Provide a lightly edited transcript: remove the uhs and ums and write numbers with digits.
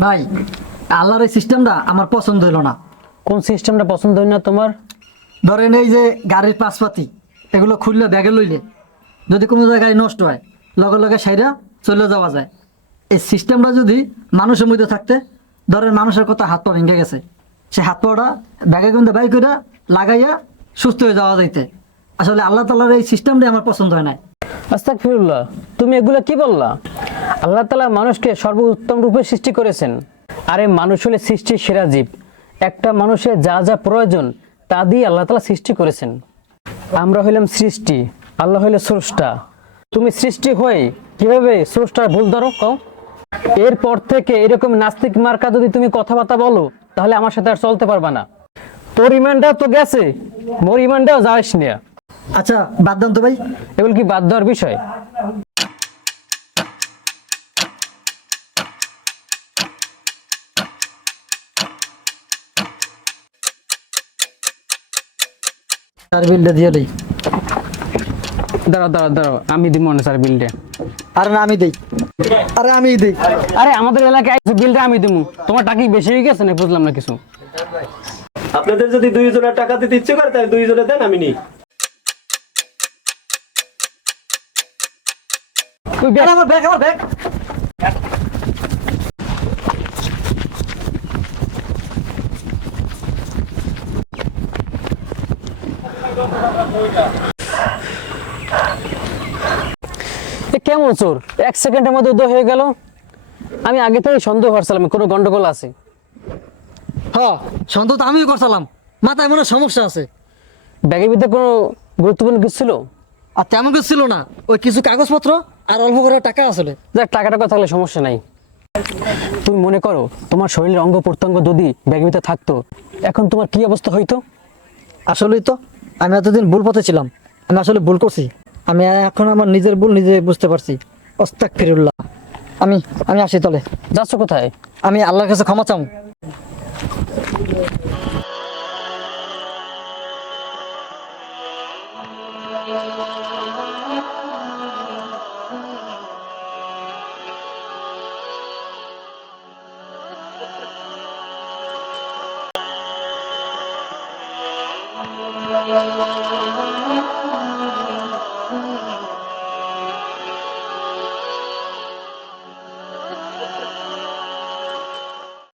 ভাই, আল্লাহর এই সিস্টেমটা আমার পছন্দ হইল না। কোন সিস্টেমটা পছন্দ হয় না তোমার? ধরেন এই যে গাড়ির পাশপাতি এগুলো খুললে ব্যাগে লইলে যদি কোনো জায়গায় নষ্ট হয় লগে লগে সাইরা চলে যাওয়া যায়। এই সিস্টেমটা যদি মানুষের মধ্যে থাকতে, ধরেন মানুষের কথা হাত পা ভেঙে গেছে, সে হাত পাটা ব্যাগে কিন্তু বাই করে লাগাইয়া সুস্থ হয়ে যাওয়া যাইতে। আসলে আল্লাহ তাআলার এই সিস্টেমটাই আমার পছন্দ হয় না। আস্তাগফিরুল্লাহ, তুমি এগুলা কি বললা? আল্লাহ তাআলা মানুষকে সর্বোত্তম রূপে সৃষ্টি করেছেন। আরে মানুষ হলে সৃষ্টির সেরা জীব। একটা মানুষের যা যা প্রয়োজন তা দিয়ে আল্লাহ তাআলা সৃষ্টি করেছেন। আমরা হইলাম সৃষ্টি, আল্লাহ হইলে স্রষ্টা। তুমি সৃষ্টি হয়ে কিভাবে স্রষ্টার ভুল ধরো কও? এরপর থেকে এরকম নাস্তিক মার্কা যদি তুমি কথাবার্তা বলো তাহলে আমার সাথে আর চলতে পারবা না। তোর ইমানটা তো গেছে, মোর ইমানটাও যাস না। আচ্ছা বাদ দেন তো ভাই। এগুলো কি বাদ দেওয়ার বিষয়? তার বিলটা দিয়ে লই। দাঁড়াও দাঁড়াও দাঁড়াও, আমি দিব না স্যার বিলটা। আরে না আমি দেই, আরে আমি দেই। আরে আমাদের এলাকায় বিলটা আমি দিব, তোমার টাকা কি বেশি হয়ে গেছে না? বুঝলাম না কিছু। আপনাদের যদি দুইজনের টাকা দিতে ইচ্ছে করে তাহলে দুইজনে দেন, আমি নিই। ওই ব্যাগ- আমার ব্যাগ, আমার ব্যাগ। এ কেমন চোর, এক সেকেন্ডের মধ্যে উদয় হয়ে গেল। আমি আগে থেকে সন্দেহ করছিলাম কোনো গন্ডগোল আছে। হ্যাঁ, সন্দেহ তো আমিও করছিলাম, মাথায় মনে হয় সমস্যা আছে। ব্যাগের ভিতরে কোনো গুরুত্বপূর্ণ কিছু ছিল? আর তেমন কিছু ছিল না, ওই কিছু কাগজপত্র আর অল্প করে টাকা আসলে। যাক, টাকা টাকা থাকলে সমস্যা নাই। তুমি মনে করো তোমার শরীরের অঙ্গ প্রত্যঙ্গ যদি ব্যাগের ভিতরে থাকতো, এখন তোমার কি অবস্থা হইতো? আসলেই তো আমি এতদিন ভুল পথে ছিলাম, আমি আসলে ভুল করছি। আমি এখন আমার নিজের ভুল নিজে বুঝতে পারছি। আস্তাগফিরুল্লাহ। আমি আমি আসি তলে। যাচ্ছ কোথায়? আমি আল্লাহর কাছে ক্ষমা চাও। Allah